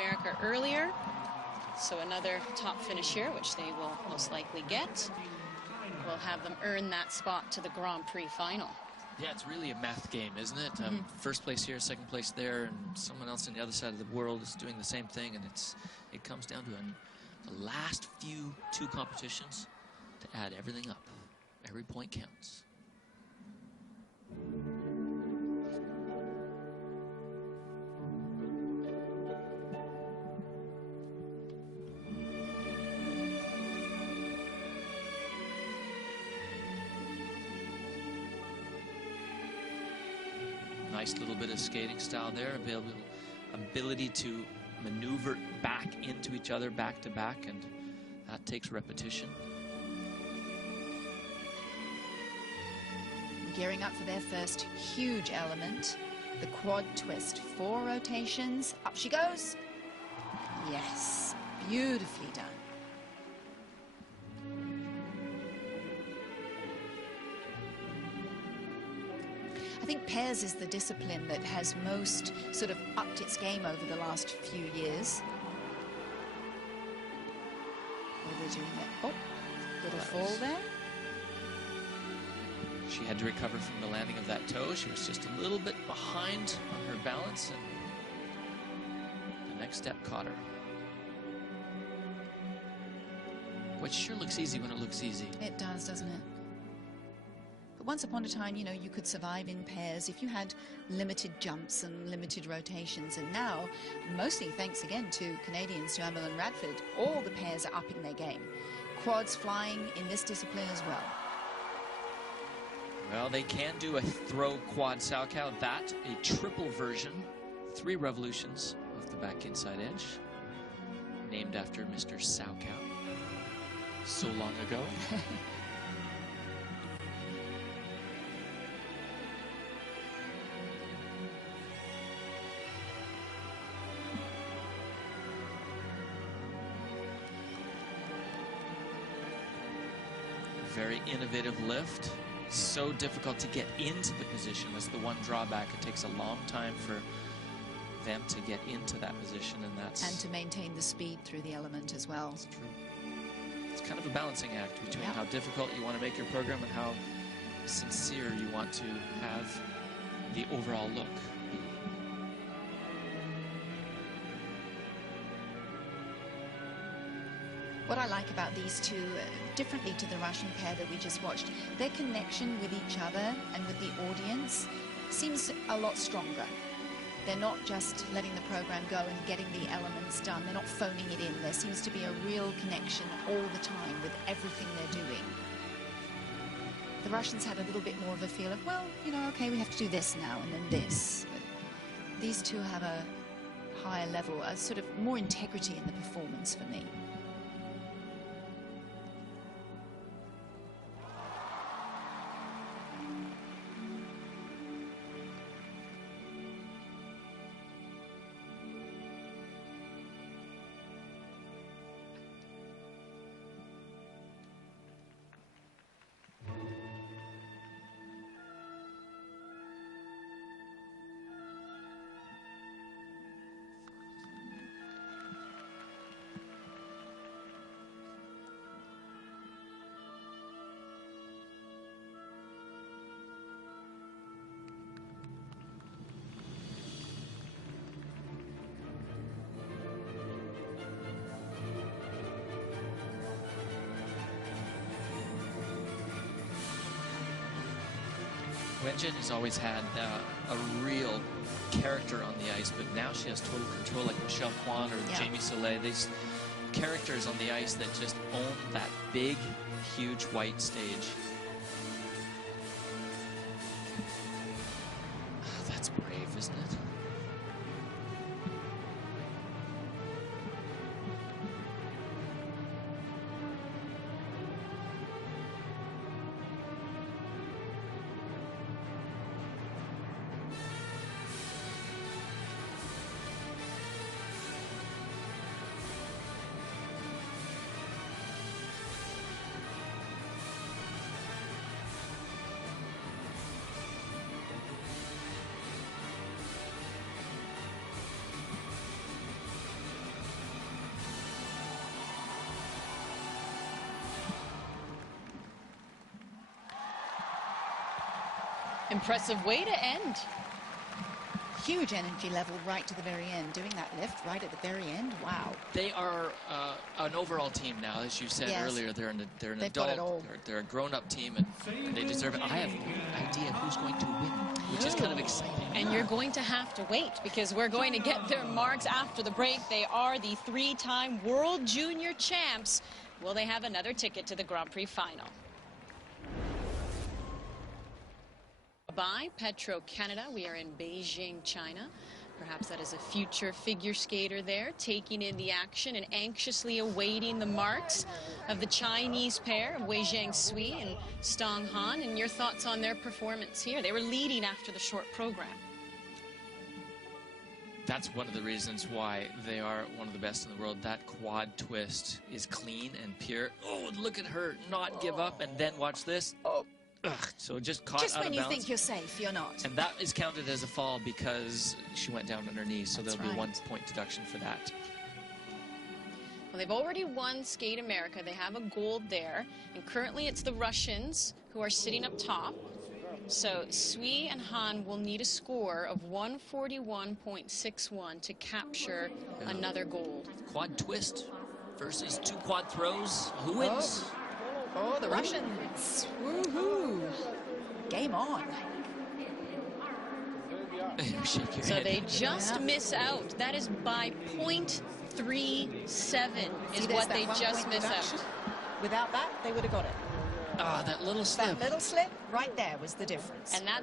America earlier. So another top finish here, which they will most likely get, will have them earn that spot to the Grand Prix final. Yeah, it's really a math game, isn't it? First place here, second place there, and someone else on the other side of the world is doing the same thing, and it comes down to the last few two competitions to add everything up. Every point counts. Nice little bit of skating style there, ability to maneuver back into each other, back to back, and that takes repetition. Gearing up for their first huge element, the quad twist. 4 rotations, up she goes. Yes, beautifully done. I think pairs is the discipline that has most sort of upped its game over the last few years. What are they doing there? Oh, little fall there. She had to recover from the landing of that toe. She was just a little bit behind on her balance, and the next step caught her. Boy, it sure looks easy when it looks easy. It does, doesn't it? But once upon a time, you know, you could survive in pairs if you had limited jumps and limited rotations. And now, mostly thanks again to Canadians, to Emil and Radford, all the pairs are upping their game. Quads flying in this discipline as well. Well, they can do a throw quad Salchow. That, a triple version, 3 revolutions of the back inside edge, named after Mr. Salchow so long ago. Very innovative lift. So difficult to get into the position. That's the one drawback. It takes a long time for them to get into that position, and to maintain the speed through the element as well. That's true. It's kind of a balancing act between how difficult you want to make your program and how sincere you want to have the overall look be. What I like about these two, differently to the Russian pair that we just watched, their connection with each other and with the audience seems a lot stronger. They're not just letting the program go and getting the elements done. They're not phoning it in. There seems to be a real connection all the time with everything they're doing. The Russians had a little bit more of a feel of, well, you know, okay, we have to do this now and then this. But these two have a higher level, a sort of more integrity in the performance for me. Wenjing has always had a real character on the ice, but now she has total control, like Michelle Kwan or Jamie Soleil. These characters on the ice that just own that big, huge white stage. That's brave, isn't it? impressive way to end. Huge energy level right to the very end. Doing that lift right at the very end. Wow. They are an overall team now, as you said earlier. They're an They've adult. got it all. They're a grown-up team, and they deserve it. I have no idea who's going to win, which is kind of exciting. And you're going to have to wait, because we're going to get their marks after the break. They are the 3-time World Junior champs. Will they have another ticket to the Grand Prix final? By Petro Canada, we are in Beijing, China. Perhaps that is a future figure skater there, taking in the action and anxiously awaiting the marks of the Chinese pair of Wenjing SUI and Stong Han. And your thoughts on their performance here? They were leading after the short program. That's one of the reasons why they are one of the best in the world. That quad twist is clean and pure. Oh, look at her not give up, and then watch this. Oh. Ugh, so just caught Just out when of you balance. think you're safe, you're not. And that is counted as a fall because she went down on her knees, so That's there'll be right. 1 point deduction for that. Well, they've already won Skate America. They have a gold there. And currently it's the Russians who are sitting up top. So Sui and Han will need a score of 141.61 to capture another gold. Quad twist versus 2 quad throws. Who wins? Oh, the Russians. Woohoo. Game on. Shake your So head. they just miss out. That is by 0.37 is See, there's what that they 1 just point miss deduction. out. Without that, they would have got it. Ah, that little slip. That little slip right there was the difference. And that's